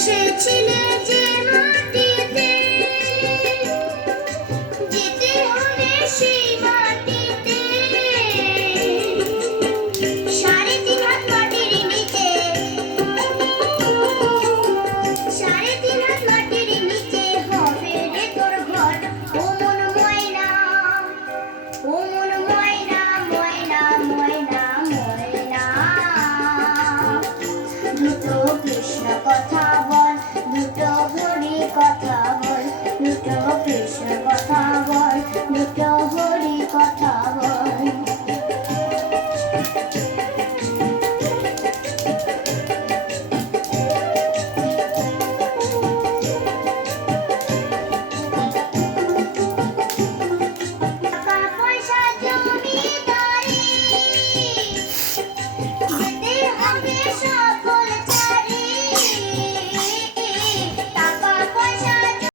এসেছিলে যে মাটিতে, যেতে হবে সেই মাটিতে। 3.5 হাত মাটির নিচে, 3.5 হাত মাটির নিচে হবে রে তোর ঘর। ও মন ময়না, ও মন ময়না, ময়না ময়না ময়না। দুটো কৃষ্ণ কথা বল, দুটো হরি কথা বল।